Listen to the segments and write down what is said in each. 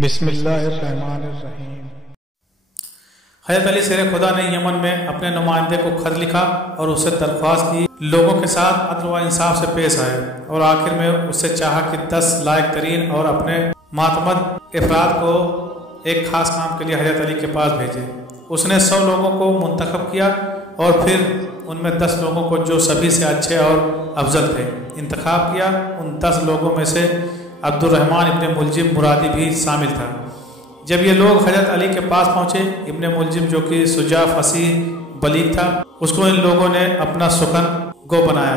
बिस्मिल्लाहिर्रहमानिर्रहीम। हज़रत अली शेर खुदा ने यमन में अपने नुमाइंदे को खत लिखा और उससे दरख्वास्त की लोगों के साथ अदल व इंसाफ से पेश आए, और आखिर में उससे चाहा कि 10 लायक तरीन और अपने मातमद अफराद को एक ख़ास काम के लिए हज़रत अली के पास भेजे। उसने 100 लोगों को मुंतखब किया और फिर उनमें 10 लोगों को जो सभी से अच्छे और अफजल थे इंतखाब किया। उन 10 लोगों में से अब्दुर्रहमान इब्न मुलजिम मुरादी भी शामिल था। जब ये लोग हज़रत अली के पास पहुँचे, इब्न मुलजिम जो कि सुजा फसीह बलीग था, उसको इन लोगों ने अपना सुखन गो बनाया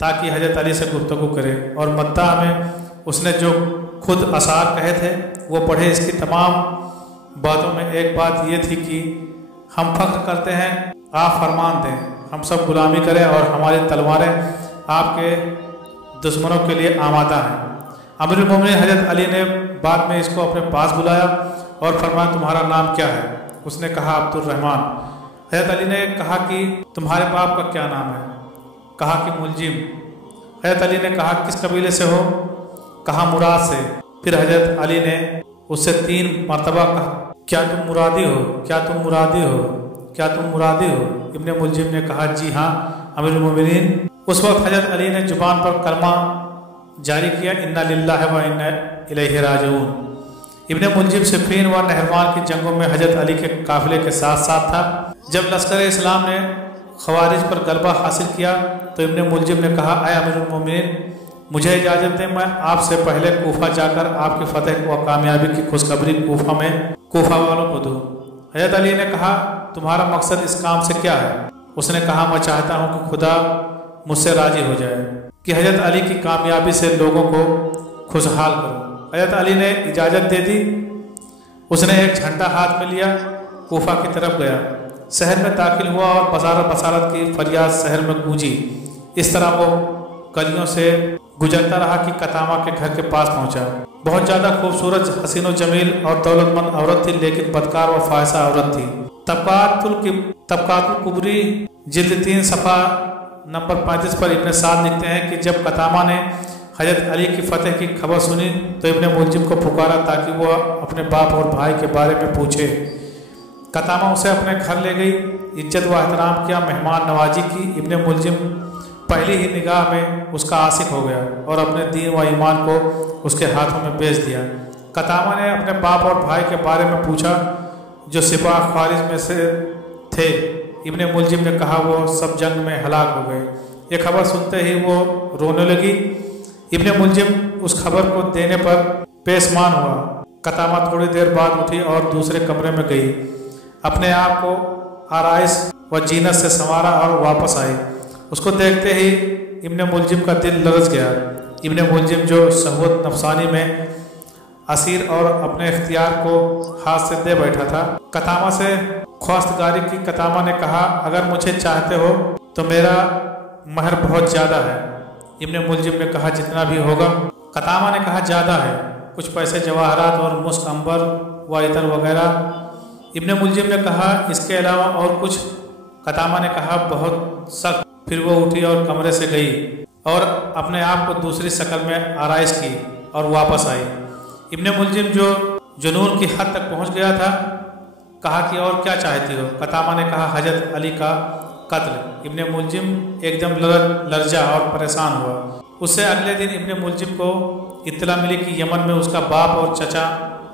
ताकि हज़रत अली से गुफ्तगू करे, और मद्दा में उसने जो खुद असार कहे थे वो पढ़े। इसकी तमाम बातों में एक बात ये थी कि हम फ़ख्र करते हैं, आप फरमान दें, हम सब गुलामी करें और हमारी तलवारें आपके दुश्मनों के लिए आमादा हैं। अमीरुल मोमिनीन हज़रत अली ने बाद में इसको अपने पास बुलाया और फरमाया, तुम्हारा नाम क्या है? उसने कहा, अब्दुर्रहमान। हज़रत अली ने कहा कि तुम्हारे बाप का क्या नाम है? कहा कि मुलजिम। हज़रत अली ने कहा, किस कबीले से हो? कहा, मुराद से। फिर हज़रत अली ने उससे 3 मरतबा कहा, क्या तुम मुरादी हो? क्या तुम मुरादी हो? क्या तुम मुरादी हो? इब्न मुलजिम ने कहा, जी हाँ अमीरुल मोमिनीन। उस वक्त हज़रत अली ने जुबान पर कलमा जारी किया, इन्ना लिल्लाहि व इन्ना इलैहि राजिऊन। इब्न मुलजिम सिफ़ीन व नहरवान की जंगों में हज़रत अली के काफ़िले के साथ साथ था। जब लश्कर इस्लाम ने खवारिज पर गलबा हासिल किया तो इब्न मुलजिम ने कहा, ऐ अमीरुल मोमिनीन, मुझे इजाज़त दें, मैं आपसे पहले कूफा जाकर आपकी फ़तह व कामयाबी की खुशखबरी कूफा वालों को दूँ। हज़रत अली ने कहा, तुम्हारा मकसद इस काम से क्या है? उसने कहा, मैं चाहता हूँ कि खुदा मुझसे राज़ी हो जाए कि हज़रत अली की कामयाबी से लोगों को खुशहाल करूँ। हज़रत अली ने इजाज़त दे दी। उसने एक झंडा हाथ में लिया, कूफा की तरफ गया, शहर में दाखिल हुआ और बसारत की फरियाद शहर में गूंजी। इस तरह वो गलियों से गुजरता रहा कि कतामा के घर के पास पहुंचा। बहुत ज़्यादा खूबसूरत, हसीन व जमील और दौलतमंद औरत थी, लेकिन बदकार व फाहिशा औरत थी। तबकातुल कुबरी जिल्द 3 सफ़ा नंबर 35 पर इब्न साद लिखते हैं कि जब कतामा ने हज़रत अली की फ़तह की खबर सुनी तो इब्न मुलजिम को पुकारा ताकि वह अपने बाप और भाई के बारे में पूछे। कतामा उसे अपने घर ले गई, इज्जत व एहतराम किया, मेहमान नवाजी की। इब्न मुलजिम पहली ही निगाह में उसका आशिक हो गया और अपने दीन व ईमान को उसके हाथों में बेच दिया। कतामा ने अपने बाप और भाई के बारे में पूछा जो सिपाह खारिज में से थे। इब्न मुलजिम ने कहा, वो सब जंग में हलाक हो गए। ये खबर सुनते ही वो रोने लगी। इब्न मुलजिम उस खबर को देने पर पेशमान हुआ। कतामा थोड़ी देर बाद उठी और दूसरे कमरे में गई, अपने आप को आराइश व जीनत से संवारा और वापस आई। उसको देखते ही इब्न मुलजिम का दिल लरज़ गया। इब्न मुलजिम जो शहवत नफसानी में असीर और अपने इख्तियार को हाथ से दे बैठा था, कतामा से ख्वास्तगारी की। कतामा ने कहा, अगर मुझे चाहते हो तो मेरा महर बहुत ज़्यादा है। इब्न मुलजिम ने कहा, जितना भी होगा। कतामा ने कहा, ज़्यादा है, कुछ पैसे जवाहरात और मुस्क अंबर व इतर वगैरह। इब्न मुलजिम ने कहा, इसके अलावा और कुछ? कतामा ने कहा, बहुत सख्त। फिर वो उठी और कमरे से गई और अपने आप को दूसरी शक्ल में आराइश की और वापस आई। इब्न मुलजिम जो जुनून की हद तक पहुंच गया था, कहा कि और क्या चाहती हो? कतामा ने कहा, हज़रत अली का कत्ल। इब्न मुलजिम एकदम लर्जा और परेशान हुआ। उससे अगले दिन इब्न मुलजिम को इत्तला मिली कि यमन में उसका बाप और चचा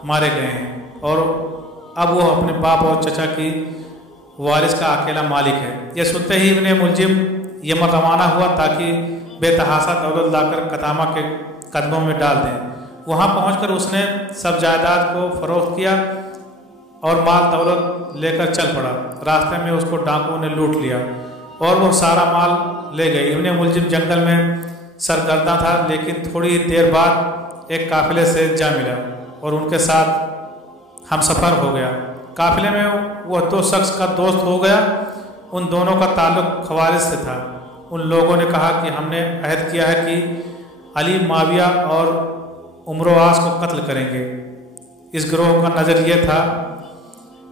मारे गए हैं और अब वो अपने बाप और चचा की वारिस का अकेला मालिक है। यह सुनते ही इब्न मुलजिम यमन रवाना हुआ ताकि बेतहाशा दौलत लाकर कतामा के कदमों में डाल दें। वहाँ पहुंचकर उसने सब जायदाद को फरोख्त किया और माल दौलत लेकर चल पड़ा। रास्ते में उसको डाकुओं ने लूट लिया और वो सारा माल ले गए। इब्न मुलजिम जंगल में सरगर्दा था, लेकिन थोड़ी देर बाद एक काफिले से जा मिला और उनके साथ हमसफ़र हो गया। काफिले में वह 2 शख्स का दोस्त हो गया। उन दोनों का ताल्लुक खवारिज से था। उन लोगों ने कहा कि हमने अहद किया है कि अली, माविया और उमरो आस को कत्ल करेंगे। इस गिरोह का नज़र यह था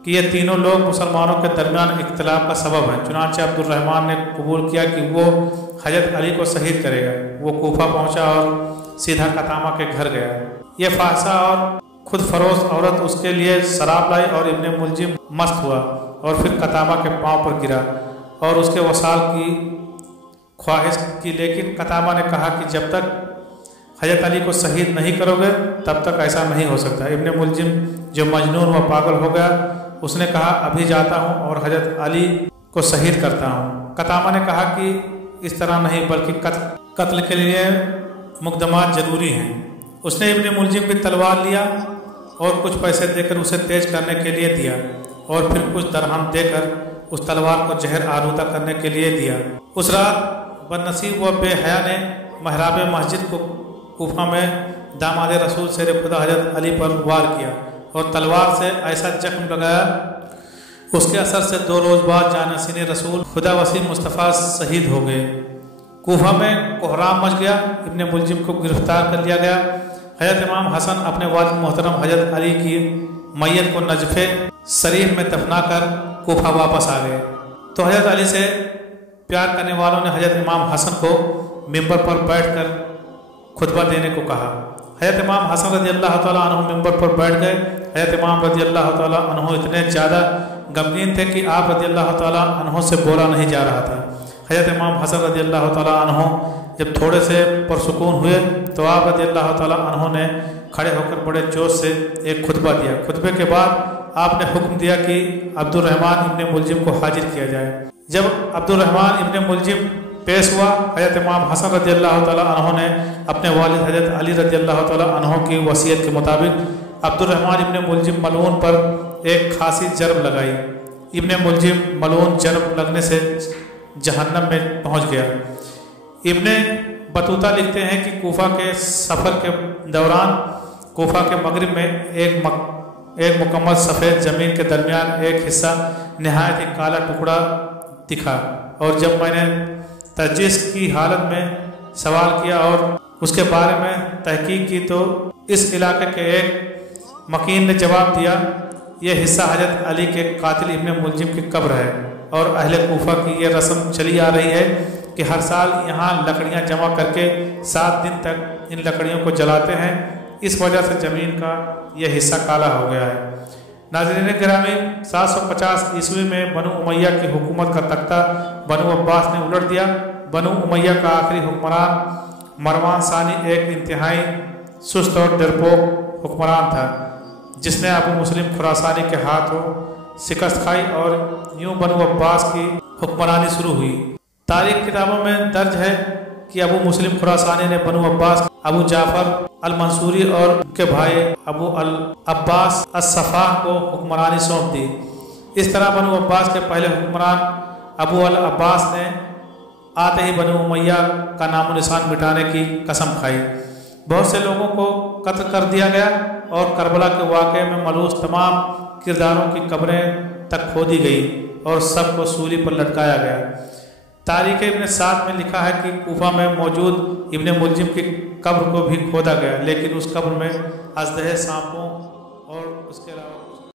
कि ये तीनों लोग मुसलमानों के दरमियान इख्तिलाफ का सबब हैं। चुनांचे अब्दुर्रहमान ने कबूल किया कि वो हज़रत अली को शहीद करेगा। वो कूफा पहुंचा और सीधा कतामा के घर गया। ये फाहशा और खुद फरोश औरत उसके लिए शराब लाई और इब्ने मुलजिम मस्त हुआ और फिर कतामा के पांव पर गिरा और उसके वसाल की ख्वाहिश की, लेकिन कतामा ने कहा कि जब तक हजरत अली को शहीद नहीं करोगे तब तक ऐसा नहीं हो सकता। इब्ने मुलजिम जो मजनून व पागल हो गया, उसने कहा अभी जाता हूँ और हजरत अली को शहीद करता हूँ। कतामा ने कहा कि इस तरह नहीं, बल्कि कत्ल के लिए मुकदमात जरूरी हैं। उसने इब्ने मुलजिम की तलवार लिया और कुछ पैसे देकर उसे तेज करने के लिए दिया और फिर कुछ दरहम देकर उस तलवार को जहर आलूदा करने के लिए दिया। उस रात बदनसीब व बेहया ने महराब मस्जिद को कूफा में दामाद रसूल शेर खुदा हजरत अली पर वार किया और तलवार से ऐसा जख्म लगाया, उसके असर से 2 रोज़ बाद जानसीन रसूल खुदा वसीम मुस्तफ़ा शहीद हो गए। कूफा में कोहराम मच गया, इब्ने मुलजिम को गिरफ्तार कर लिया गया। हजरत इमाम हसन अपने वालिद मोहतरम हजरत अली की मैयत को नजफ़े शरीफ में दफना कर कूफा वापस आ गए। तो हजरत अली से प्यार करने वालों ने हजरत इमाम हसन को मिंबर पर बैठकर खुतबा देने को कहा। हजरत इमाम हसन रज़ी अल्लाह तआला अन्हु मिंबर पर बैठ गए। हजरत इमाम रज़ी अल्लाह तआला अन्हु इतने ज़्यादा गमगीन थे कि आप रज़ी अल्लाह तआला अन्हु से बोला नहीं जा रहा था। हजरत इमाम हसन रज़ी अल्लाह तआला अन्हु जब थोड़े से पुरसुकून हुए तो आप रज़ी अल्लाह तआला अन्हु ने खड़े होकर बड़े जोश से एक खुतबा दिया। खुतबे के बाद आपने हुक्म दिया कि अब्दुर्रहमान इब्ने मुलजिम को हाजिर किया जाए। जब अब्दुर्रहमान इब्ने मुलजिम पेश हुआ, हजरत इमाम हसन रज़ी अल्लाह तआला अन्हु ने अपने वालिद हजरत अली रज़ी अल्लाह तआला अन्हु की वसीयत के मुताबिक अब्दुर्रहमान इब्ने मुलजिम मलऊन पर एक खासी जरब लगाई। इब्ने मुलजिम मलऊन जरब लगने से जहन्नम में पहुंच गया। इब्ने बतूता लिखते हैं कि कूफा के सफ़र के दौरान कूफा के मगरिब में एक मुकम्मल सफ़ेद ज़मीन के दरमियान एक हिस्सा नहायत ही काला टुकड़ा दिखा और जब मैंने तजस्स की हालत में सवाल किया और उसके बारे में तहकीक की तो इस इलाके के एक मकीन ने जवाब दिया, यह हिस्सा हजरत अली के कातिल इब्ने मुलजिम की कब्र है और अहले कूफा की यह रस्म चली आ रही है कि हर साल यहाँ लकड़ियाँ जमा करके 7 दिन तक इन लकड़ियों को जलाते हैं। इस वजह से ज़मीन का यह हिस्सा काला हो गया है। नाज़रीन गिरामी, 750 ईस्वी में बनु उमैया की हुकूमत का तख्ता बनु अब्बास ने उलट दिया। बनु उमैया का आखिरी हुक्मरान मरवान सानी एक इंतहाई सुस्त और डरपोक हुक्मरान था, जिसने अबू मुस्लिम खुरासानी के हाथों शिकस्त खाई और यूं बनु अब्बास की हुक्मरानी शुरू हुई। तारीख किताबों में दर्ज है कि अबू मुस्लिम खुरासानी ने बनु अब्बास अबू जाफर अल मंसूरी और उनके भाई अबू अल अब्बास अस-सफ़ाह को हुक्मरानी सौंप दी। इस तरह बनु अब्बास के पहले हुक्मरान अबू अल अब्बास ने आते ही बनु उमैया का नामो निशान मिटाने की कसम खाई। बहुत से लोगों को कत्ल कर दिया गया और करबला के वाक़े में मलूस तमाम किरदारों की कब्रें तक खोदी गई और सबको सूली पर लटकाया गया। तारीख़ इब्न साद में लिखा है कि कूफा में मौजूद इब्ने मुलजिम की कब्र को भी खोदा गया, लेकिन उस कब्र में अजदहे सांपों और उसके अलावा